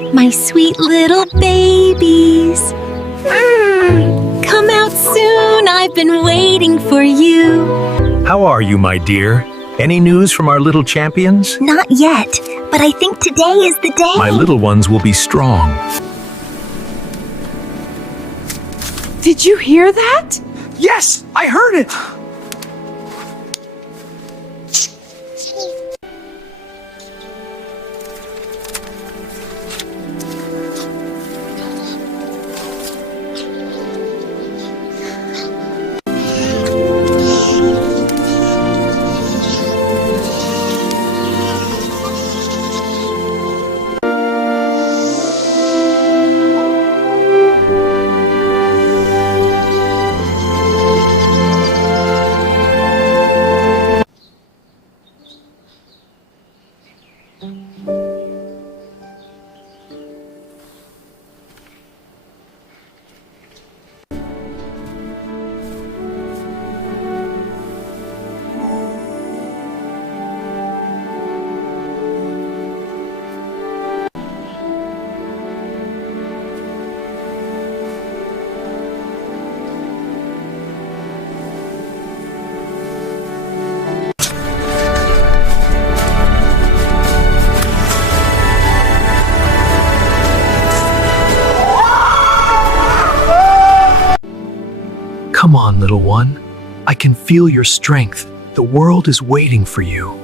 My sweet little babies. Come out soon, I've been waiting for you. How are you, my dear? Any news from our little champions? Not yet, but I think today is the day. My little ones will be strong. Did you hear that? Yes, I heard it! Come on, little one. I can feel your strength. The world is waiting for you.